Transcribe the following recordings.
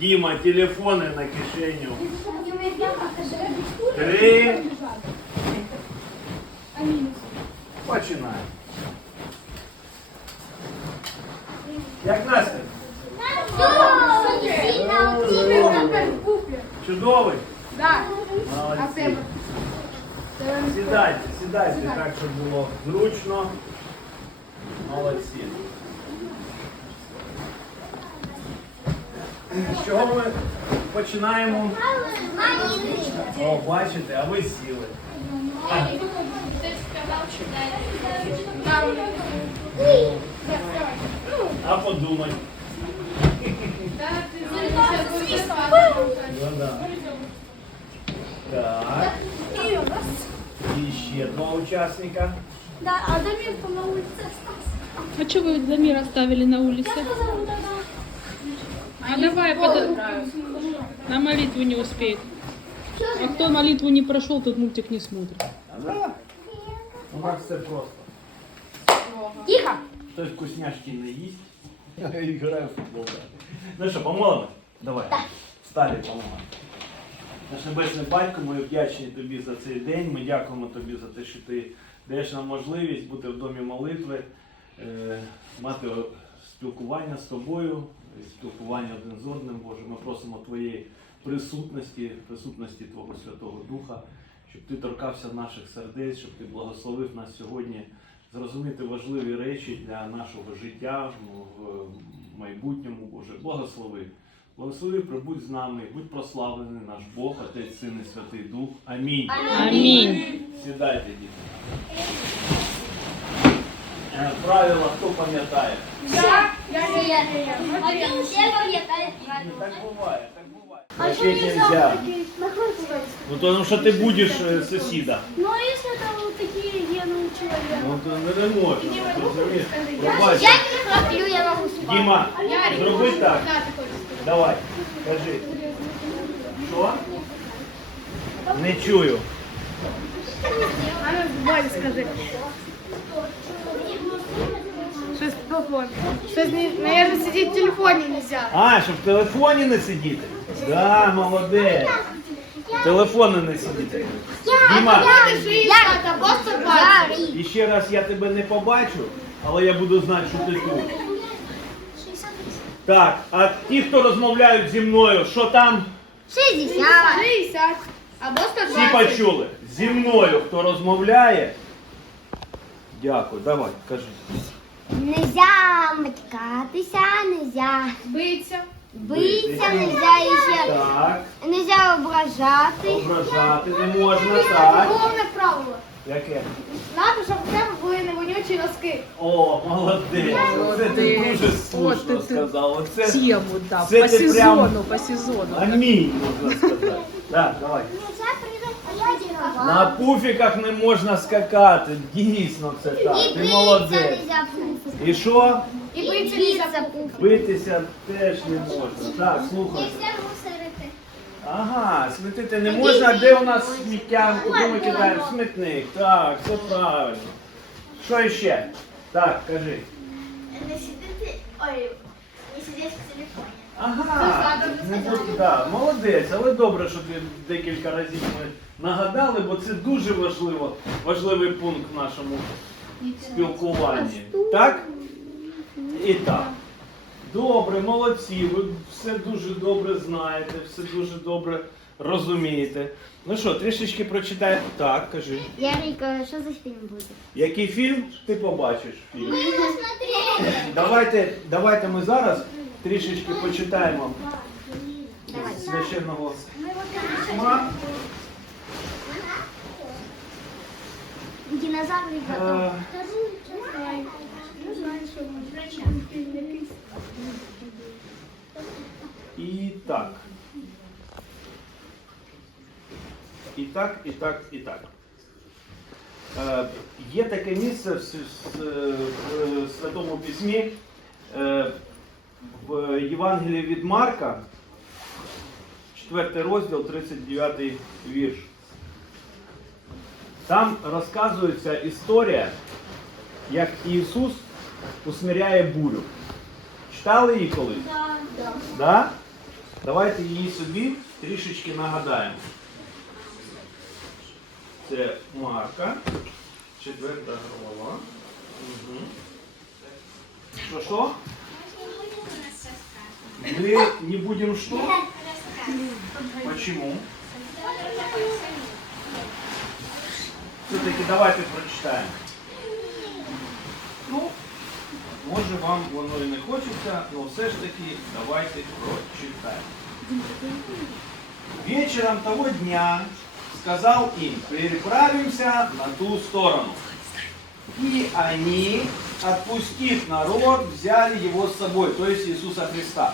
Діма, телефони на кишеню. Три. Починаємо. Як Настя? Чудовий? Молодці. Сідайте, сідайте так, щоб було зручно. Молодці. З чого ми починаємо? О, бачите, а ви сіли. А подумай. Ну, да. Так. І ще два учасника. Да, а Дамир на улице остался. А что вы Дамира оставили на улице? А давай под... на молитву не успеет. А кто молитву не прошел, тот мультик не смотрит. У нас все просто. Тихо. Хтось вкусняшки не їсть. І грає в футбол. Ну що, помолимо? Давай. Всталі помолимо. Наш небесний батько, ми вдячні тобі за цей день. Ми дякуємо тобі за те, що ти даєш нам можливість бути в домі молитви, е, мати спілкування з тобою, спілкування один з одним, Боже. Ми просимо твоєї присутності, присутності Твого Святого Духа, щоб ти торкався наших сердець, щоб ти благословив нас сьогодні зрозуміти важливі речі для нашого життя в майбутньому, Боже. Благослови. Благослови, прибудь з нами, будь прославлений наш Бог, Отець, Син і Святий Дух. Амінь. Аминь. Сідайте, діти. Е, Правила хто пам'ятає? Один все пам'ятає. Так буває, так буває. А вот такие накрутки? Ну тому що ти будеш е, сусіда. Ну а если это вот такие гены у человека? Ну то не, не можна, розумієш? Я не храплю, я могу спать. Діма, зроби так. Давай, кажи. Що? Не чую. А ну, Бодя, скажи. Телефон. Щось, не- наверное, сидеть в телефоне нельзя. А, щоб в телефоні не сидіти? Да, молодець. В телефоні не сидіти. Діма, Я просто бачу. і ще раз я тебе не побачу, але я буду знати, що ти тут. Так, а ті, хто розмовляють зі мною, що там? 60. 60. Або Всі 120. почули. Зі мною хто розмовляє. Дякую, давай, кажи. Нельзя матькатися, нельзя Биться. битися, нельзя ще, Так, нельзя ображати. ображати не можна, так. Головне правило. Яке? Надо, щоб в тебе були не вонючі носки. О, молодець. Це ти дуже слушно сказала. Це Тему, да, Це по ти сезону, прям- по сезону. амінь, можна сказати. Так, давай. На пуфіках не можна скакати. Дійсно це так. Ти молодець. І що? І биться биться нельзя. Битися теж не можна. Так, слухай. Ага, смітити не можна, де у нас сміття, куди ми кидаємо смітник. Так, все правильно. Що ще? Так, кажи. Не сидіти, ой, не сидіти в телефоні. Ага, не да, молодець, але добре, що ти декілька разів ми нагадали, бо це дуже важливо, важливий пункт в нашому спілкуванні. Так? І так. Добре, молодці, ви все дуже добре знаєте, все дуже добре розумієте. Ну що, трішечки прочитаємо. Так, кажи. Ярико, що за фільм буде? Який фільм ти побачиш? Фільм? Давайте, давайте ми зараз трішечки почитаємо священного письма. Динозавры готов. Е, І так. І так, і так, і так. Е, є таке місце в, с- с- е, Святому Письмі е, в Євангелії від Марка, 4 розділ, 39 вірш. Там розказується історія, як Ісус усмиряє бурю. Читали її колись? Так. Да. Да? Давайте її собі трішечки нагадаємо. Це Марка. Четверта голова. Угу. Що що? Мы не будем что? Почему? Все-таки давайте прочитаємо. Ну, може вам воно і не хочеться, але все ж таки давайте прочитаємо. Вечером того дня сказал им, переправимся на ту сторону. И они, отпустив народ, взяли его с собой, то есть Иисуса Христа.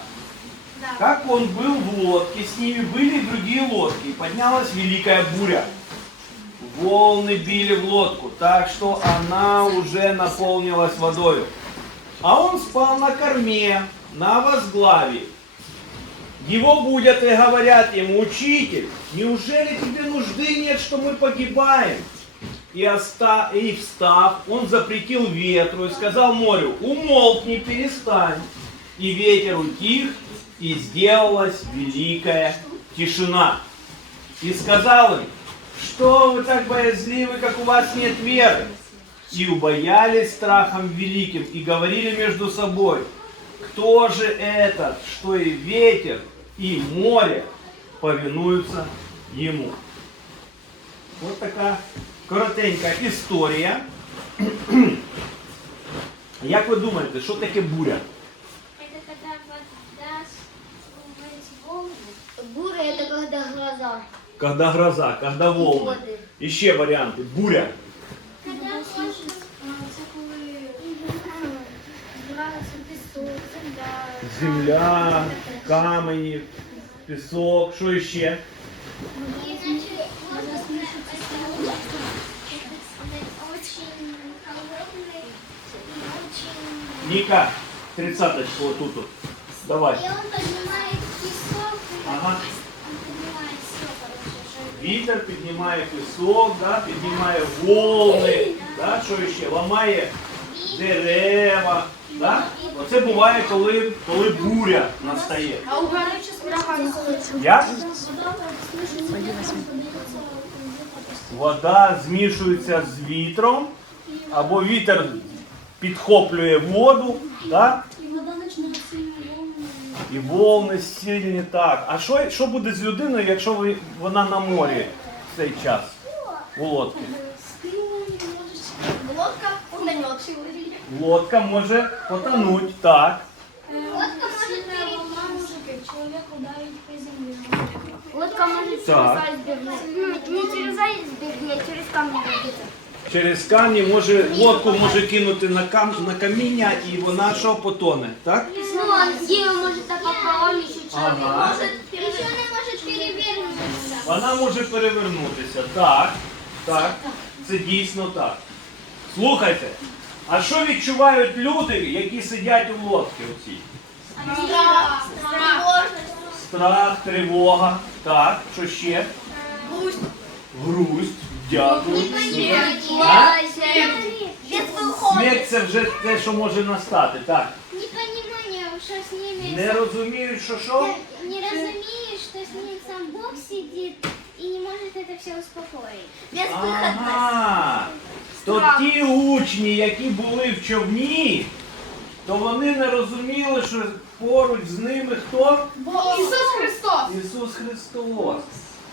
Как он был в лодке, с ними были другие лодки, и поднялась великая буря. Волны били в лодку, так что она уже наполнилась водою. А он спал на корме, на возглаве. Его будут и говорят ему, учитель, неужели тебе нужды нет, что мы погибаем? И, оста... и встав, он запретил ветру и сказал морю, умолкни, перестань. И ветер утих, и сделалась великая тишина. И сказал им, что вы так боязливы, как у вас нет веры? И убоялись страхом великим, и говорили между собой, кто же этот, что и ветер, и море повинуются ему. Вот така коротенька історія. Як ви думаєте, що таке буря? гроза. Когда гроза, когда волны. Воды. Еще варианты. Буря. Когда хочешь, це коли збирається пісок, земля. Земля, камені, пісок, що ще? Иначе можно смешиваться с очень холодный, очень... Ніка, тридцаточку вот тут. вот. Давай. И он поднимает песок, и Ага. Вітер піднімає пісок, да, піднімає волни, да, що ще? Ламає дерева. Да? Оце буває, коли, коли буря настає. А у ураган. Як? Вода змішується з вітром, або вітер підхоплює воду, так? И вода начинает сильно волны. І волни сильні так. А що, що буде з людиною, якщо ви, вона на морі в цей час у лодці? Лодка утонет. Лодка може потонути, так. Лодка может перевернуть. Человек ударить по земле. Лодка может Так. через айсберг. Не через айсберг, нет, через камни разбиться. Через камні може лодку може кинути на, кам, на каміння і вона що потоне, так? Ну, а дерево может так пополам еще человек. Ага. Может, еще она может перевернуться. Вона може перевернутися. Так, так, це дійсно так. Слухайте, а що відчувають люди, які сидять у лодці оцій? Страх. Страх, тривога, так, що ще? Грусть. Грусть, дякую. А? Смерть це вже те, що може настати. Так. Непонимание, что с ними... Не розуміють, що що? Не разумеешь, что с ним сам Бог сидит и не может это все успокоить. Ага. То ті учні, які були в човні, то вони не розуміли, що поруч з ними хто? Иисус Христос. Ісус Христос.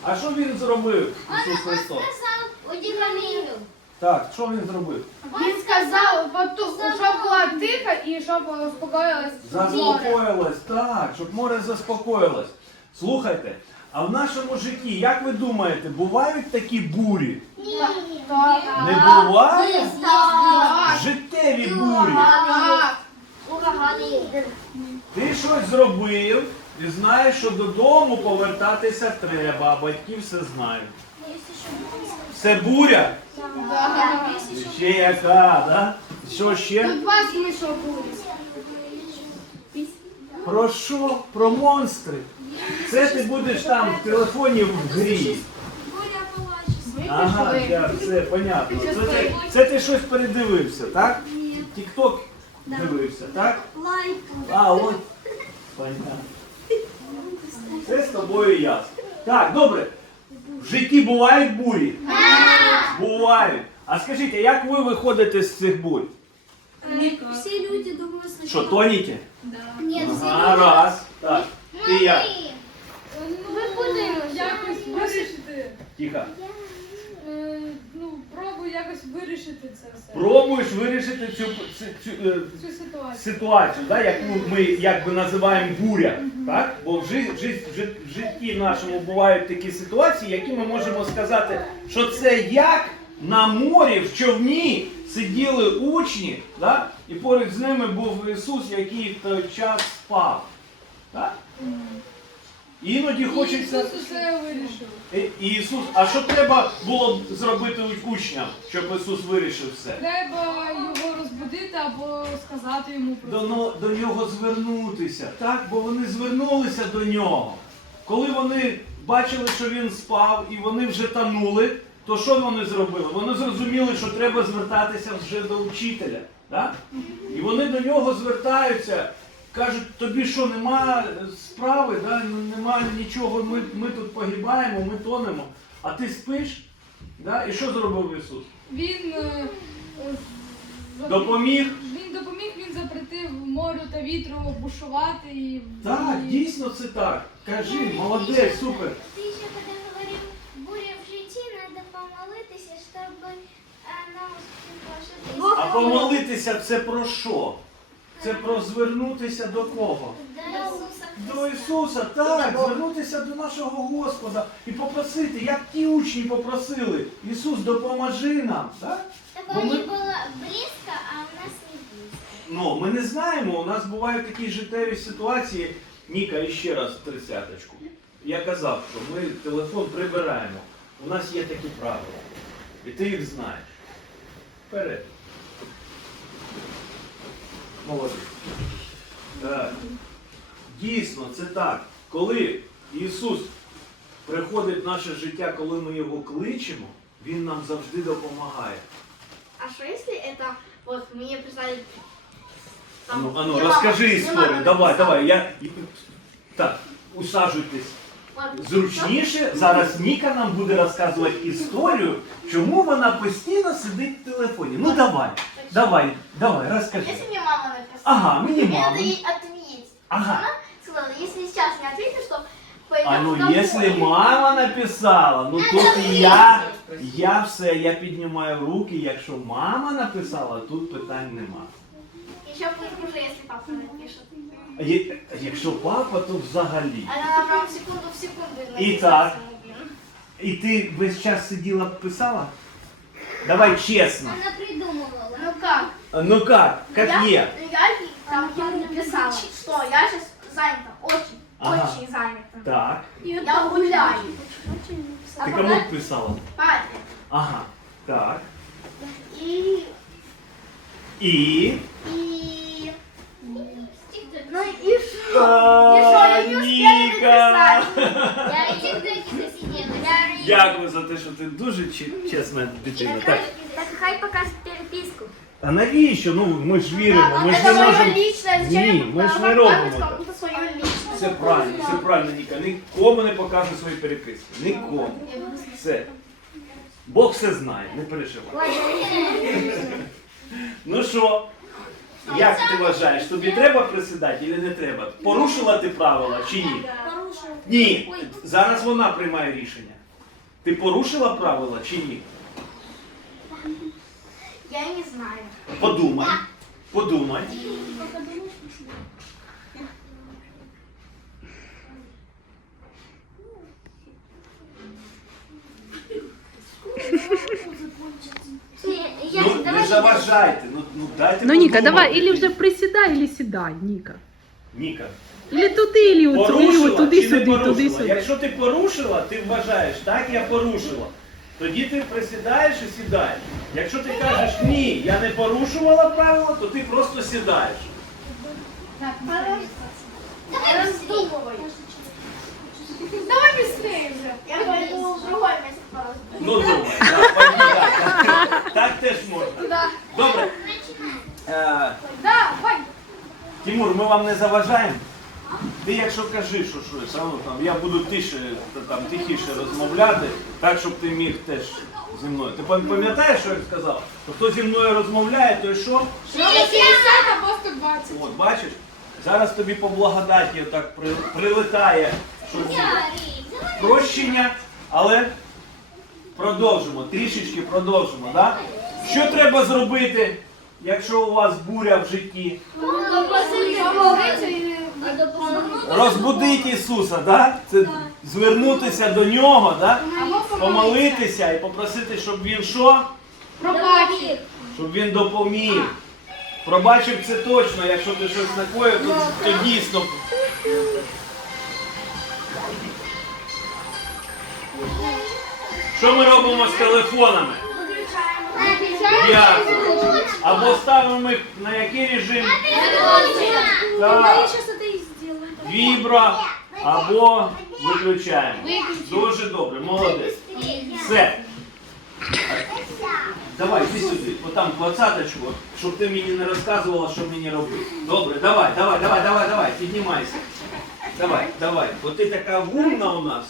А що він зробив? Он, Ісус Христос. сказал удивлению. Так, що він зробив? Він сказав, поту- щоб було тихо і щоб успокоїлось море. Заспокоїлось, так, щоб море заспокоїлось. Слухайте, а в нашому житті, як ви думаєте, бувають такі бурі? Так. Не буває? Так. Життєві бурі. Ти щось зробив і знаєш, що додому повертатися треба, а батьки все знають. Це буря? Ще яка, да? Що ще? Тут два смисла буде. Про що? Про монстри. Це ти будеш там в телефоні в грі. Ага, я, все, понятно. Це, ти- це ти щось передивився, так? Тік-ток дивився, так? Лайку. А, от. Понятно. Це з тобою ясно. Так, добре. В житті бувають бурі? Бувають. А скажіть, а як ви виходите з цих бурь? Всі люди думають, сначала. Що, тоніте? Нет, все Ага, раз. Так. Ти як? Виходимо. Якось вирішити. Тихо. Пробуй якось вирішити це все. Пробуєш вирішити цю, цю, цю, е, Цю ситуацію. ситуацію, да, яку ми якби називаємо буря. Так? Бо в, жи, в, жи- в жи- в житті нашому бувають такі ситуації, які ми можемо сказати, що це як на морі в човні сиділи учні, да? і поруч з ними був Ісус, який в той час спав. Так? Іноді хочеться. Ісус усе вирішив. І- і Ісус, а що треба було б зробити учням, щоб Ісус вирішив все? Треба його розбудити або сказати йому про до, це. но- до нього звернутися. Так, бо вони звернулися до нього. Коли вони бачили, що він спав, і вони вже танули, то що вони зробили? Вони зрозуміли, що треба звертатися вже до учителя. Так? І вони до нього звертаються, кажуть, тобі що, нема справи, да? нема нічого, ми, ми тут погибаємо, ми тонемо, а ти спиш? Да? І що зробив Ісус? Він е, е, Допоміг Він допоміг, він запретив морю та вітру бушувати і. Так, і- дійсно це так. Кажи, молодець, супер. Ты еще когда говорил, буря в житті, надо помолитися, чтобы нам успіхало, А помолитися це про що? Це про звернутися до кого? До Ісуса До Ісуса, так, звернутися до нашого Господа і попросити, як ті учні попросили. Ісус, допоможи нам. Так? Бо ми- было а у нас не близко. Ну, ми не знаємо, у нас бувають такі життєві ситуації. Ніка, іще раз тридцяточку. Я казав, що ми телефон прибираємо. У нас є такі правила. І ти їх знаєш. Вперед. Молодець. Дійсно, це так. Коли Ісус приходить в наше життя, коли ми його кличемо, Він нам завжди допомагає. А что если это вот мне прислали А ну, а ну розкажи історію. Давай, давай. Я... Так, усаджуйтесь. Зручніше. Зараз Ніка нам буде розказувати історію, чому вона постійно сидить в телефоні. Ну давай, давай, давай, розкажи. Если мне мама написала, Ага, мне мама. надо ей ответить. Ага. Она сказала, если сейчас не ответишь, то пойдем А ну якщо мама написала, ну тут я, я все, я піднімаю руки. Якщо мама написала, тут питань нема. Еще будет хуже, если папа напишет. А є- якщо папа, то взагалі. Она прям секунду в секунду І написала так. самому. І ти весь час сиділа писала? Давай чесно. Вона придумувала. Ну как? Ну как? Как я, є? Я там ему написала, что я сейчас занята, очень, Ага. очень занята. Так. Я гуляю. А Ти пока кому писала? папе. Ага. Так. И, І. и, Тік-ток. ну и что? И что, я не успела Ніка! написать. Я і. Дякую за те, що ти дуже чесна дитина. Так. Так хай покажуть переписку. А навіщо? Ну ми ж віримо, ми ж Это не можемо. личное, Ні, зачем ми ж не кому-то свое личное. Це правильно, це правильно, Ніка. Нікому не покаже свої переписки. Нікому. Все. Бог все знає, не переживай. Ну що, як ти вважаєш, тобі треба присідати чи не треба? Порушила ти правила чи ні? Ні. Зараз вона приймає рішення. Ти порушила правила чи ні? Я не знаю. Подумай. Подумай. Я, Ну, не заважайте. Ну, ну дайте Ну, Ніка, подумати. давай, или вже присідай, или сідай, Ніка. Ніка. Или туди, или, от, или Порушила от туди чи не сюди, порушила? туди сюди. Якщо ти порушила, ти вважаєш, так я порушила. Тоді ти присідаєш і сідаєш. Якщо ти кажеш ні, я не порушувала правила, то ти просто сідаєш. Я раздумывай. Давай быстрее уже. Я пойду в другое место пораздумываю. Ну думай, да, пойди, так, так теж можна. Да. Добре. Е. Тимур, ми вам не заважаємо? Ти якщо кажи, що щось, а ну, там, я буду тише, там, тихіше розмовляти, так, щоб ти міг теж зі мною. Ти пам'ятаєш, що я сказав? То хто зі мною розмовляє, той що? 60 або 120. От, бачиш? Зараз тобі по благодаті так при, прилетає що прощення, але продовжимо, трішечки продовжимо. Да? Що треба зробити, якщо у вас буря в житті? Розбудити Ісуса, да? це звернутися до Нього, да? помолитися і попросити, щоб Він що? Пробачив. Щоб Він допоміг. Пробачив це точно, якщо ти щось накоїв, то, то дійсно. Що ми робимо з телефонами? Дякую. Або ставимо їх на який режим? Так. Вібро або виключаємо. Дуже добре, молодець. Все. Давай, іди сюди, отам двадцяточку, щоб ти мені не розказувала, що мені робити. Добре, давай, давай, давай, давай, давай, піднімайся. Давай, давай. Бо ти така умна у нас.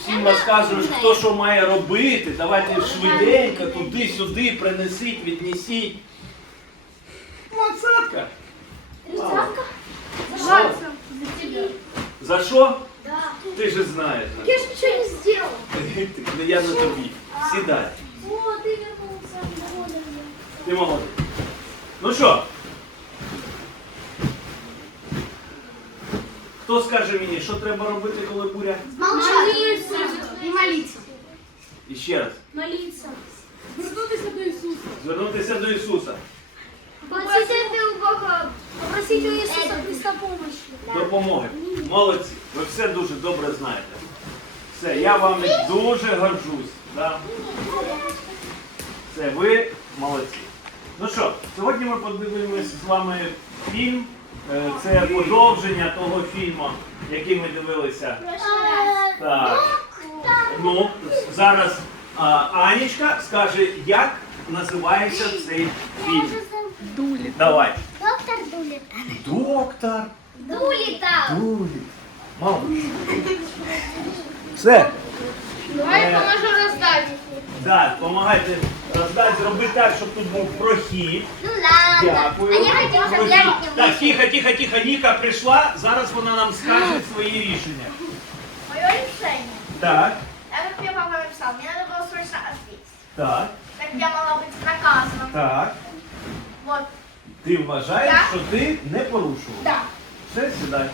Всім розказуєш, хто що має робити. Давайте швиденько, туди-сюди, принесіть, віднесіть. Двадцятка. За що? Ти ж знаєш. Я ж нічого не зробила. Ти- Я на тобі. Сідай. О, ты вернулся. Ти молодець. Ну що? Хто скаже мені, що треба робити, коли буря? Молчаться. І молитися. І ще раз. Молитися. Звернутися до Ісуса. Звернутися до Ісуса. Попросите у Бога, попросите у Иисуса Христа помощи. Допомоги. Молодці. Ви все дуже добре знаєте. Все, я вами дуже горжусь. Да? Все, ви молодці. Ну що, сьогодні ми подивимось з вами фільм. Е, Це продовження того фільму, який ми дивилися. Так. Ну, зараз а, Анічка скаже, як називається цей фільм. Дулі. Давай. Доктор Дулит. Доктор. Дулита. Дулі. Мало. Все. Давай Е, поможу роздати. Так, допомагайте роздати, зроби так, щоб тут був прохід. Ну ладно. Дякую. А я хотела, чтобы Прохід. я Так, тихо, тихо, тихо. Ніка прийшла. Зараз вона нам скаже свої рішення. Моє рішення. Так, Так как мне папа написал, мне надо было срочно ответить. так, Так я могла быть наказана. так. Вот. Ти вважаєш, Так. що ти не порушував. Да. Все, сідай.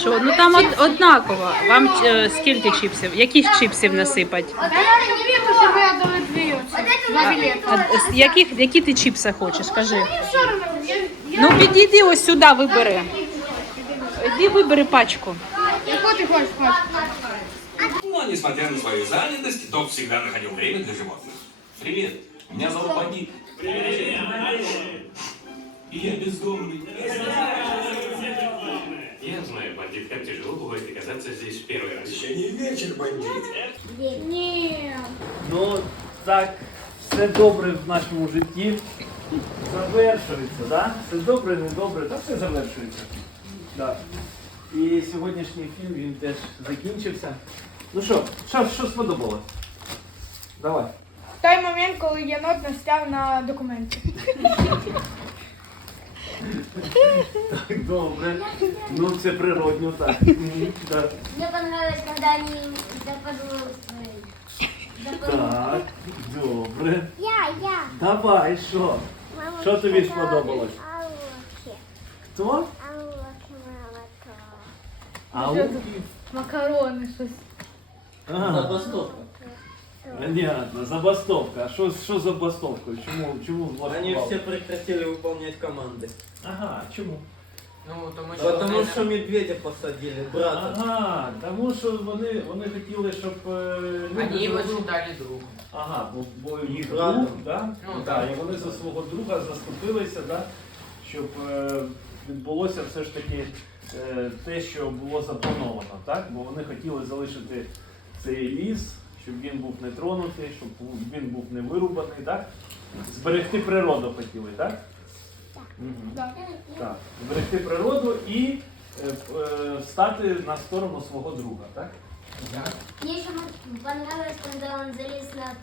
Що? Ну там од- однаково. Вам е, скільки чіпсів? Яких чіпсів насипать? Вот Да я это не не вижу, что вы отдали две. Вот это Два на билета. А, з яких, які ти чіпси хочеш? Скажи. Мне все равно. Я, я, Ну підійди ось сюди, вибери. Іди вибери пачку. Яку ти хочеш, Маш? Но, несмотря на свою занятость, Док всегда находил время для животных. Привет, меня зовут Бандит. Привет. И я бездомный. Я знаю, бандит, как тяжело бывает оказаться здесь в первый раз. Еще не вечер, бандит. Нет. Ну, так, все добре в нашому житті завершується, да? Все добре, не добре, та все завершується. Да. І сьогоднішній фільм він теж закінчився. Ну що, що, що сподобалось? Давай. Той момент, коли єнот настяв на документи. Так, добре. Ну це природньо, так. Мгм, так. Мне понравилось, когда они заподозрили. Так, добре. Я, я. Давай, що? Що тобі сподобалось? Алоки. Хто? Алоки, молоко. А Макарони, щось. Забастовка. Понятно, забастовка. А що, що з забастовкою? Чому, чому Они все прекратили выполнять команды. Ага, чому? Ну, тому що Потому вони- что медведя посадили, брата. Ага, тому що вони, вони хотіли, щоб е, люди Вони його зробили- считали другом. Ага, бо, бо їх Братом. друг, да? Ну, да, так. і вони за свого друга заступилися, да? щоб е, відбулося все ж таки е, те, що було заплановано, так? Бо вони хотіли залишити цей ліс, щоб він був не тронутий, щоб він був не вирубаний, так? Зберегти природу хотіли, так? Мгм. Так. Так, зберегти природу і е, е, стати на сторону свого друга, так? Мне еще понравилось, когда он залез на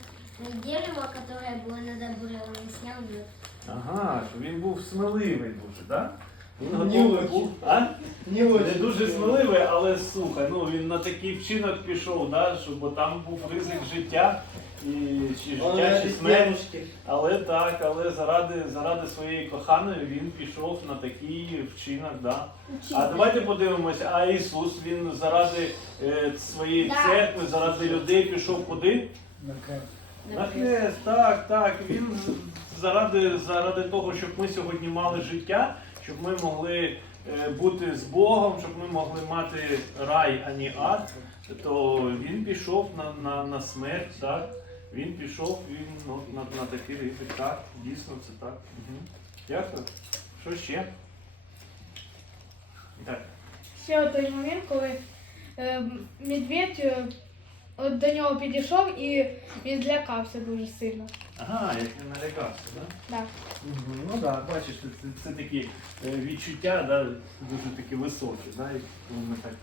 дерево, которое было над обрывом, и снял лед. Ага, що він був сміливий дуже, так? Він Не готовий був. А? Не Не дуже сміливий, але слухай, ну він на такий вчинок пішов, да, що, бо там був ризик життя, і, чи життя, чи смерть. Але так, але заради, заради своєї коханої він пішов на такий вчинок, да. А давайте подивимося, а Ісус він заради е, своєї Да. церкви, заради людей пішов куди? На хрест, так, так. Він заради, заради того, щоб ми сьогодні мали життя, щоб ми могли е, бути з Богом, щоб ми могли мати рай, а не ад, то він пішов на, на, на смерть, так. Він пішов він, ну, на, на такий ризик, так, дійсно це так. Угу. Дякую. Що ще? Так. Ще той момент, коли е, медведь е, от до нього підійшов і він злякався дуже сильно. Ага, як він налякався, так? Так. Мгм, Ну так, да, бачиш, це, це, це такі е, відчуття, да, дуже такі високі, да, і коли ми так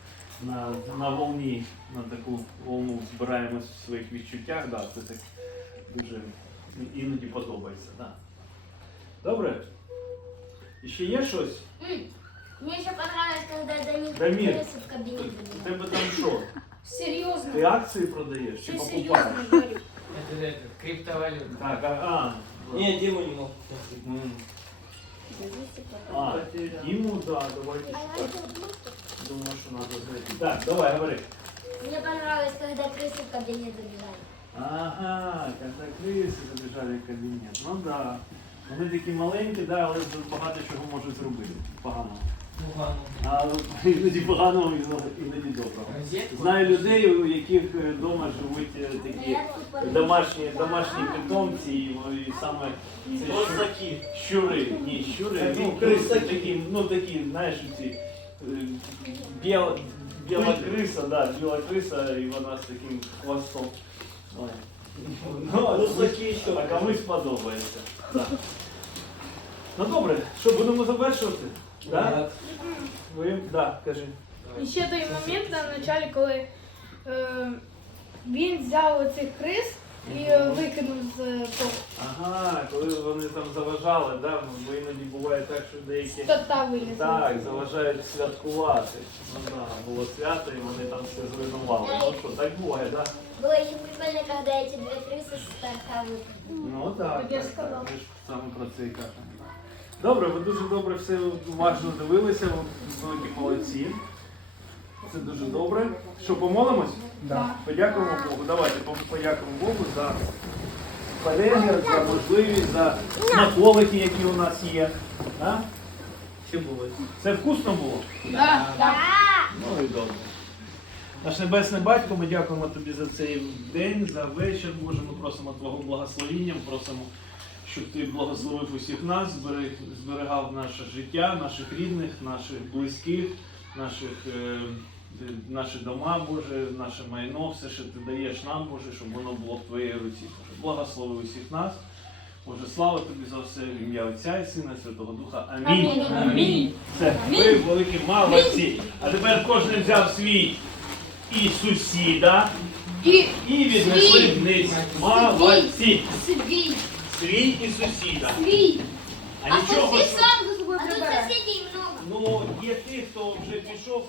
на, на волні, на таку волну збираємось в своїх відчуттях, да, це так дуже і- іноді подобається. Да. Добре? І ще є щось? М, Мне еще понравилось, когда до них Дамир, крысы в кабинет У забежали. тебе там що? Серйозно? Ти акції продаєш чи Все покупаєш? серйозно говорю. Это, это криптовалюта. Так, а, а, Не, Диму не мог. м. а йому, да, давайте шукати. Думаю, що треба знайти. Так, давай, говори. Мне понравилось, когда крысы в кабинет забежали. Ага, катакриси забіжали в кабінет. Ну да. Вони такі маленькі, да, але багато чого можуть зробити. Погано. Ну ладно. А іноді поганого, іноді доброго. Знаю людей, у яких вдома живуть е, такі домашні, домашні питомці, і, і саме це щу- щури. Ні, щури, ну, криси такі, ну такі, знаєш, ці е, біла, біла криса, да, біла криса, і вона з таким хвостом. Ой. Ну, ще. а комусь подобається. Ну добре, що будемо завершувати? Да? Ви, да, кажи. І ще той момент на початку, коли е, він взяв оцих крис і е, викинув з е, того Ага, коли вони там заважали, да? бо іноді буває так, що деякі стота вилізли. так, заважають святкувати. Ну да, було свято і вони там все зруйнували. Ну що, так буває, так? Да? Было еще прикольно, когда эти две крысы с торта выпали. Ну так, Я так, ж сказала. так, ми ж саме про це і кажемо. Добре, ви дуже добре все уважно дивилися, ви великі молодці. Це дуже добре. Що, помолимось? Да. Подякуємо Богу. Давайте подякуємо Богу за перегляд, за можливість, за смаколики, які у нас є. А? Что будет? Це вкусно було? Да, да. Ну і добре. Наш Небесний Батько, ми дякуємо тобі за цей день, за вечір. Боже, ми просимо Твого благословіння, просимо, щоб ти благословив усіх нас, зберег- зберігав наше життя, наших рідних, наших близьких, наших, е, наші дома, Боже, наше майно, все, що ти даєш нам, Боже, щоб воно було в Твоїй руці. Боже, благослови усіх нас. Боже, слава тобі за все в ім'я Отця і Сина і Святого Духа. Амінь. Амінь. Це ви великі молодці. А тепер кожен взяв свій і сусіда І і віднесли вниз. Молодці. Свій. Свій і сусіда. Свій. А нічого. що- сам за собой А тут соседей много. Ну, є ті, хто вже пішов.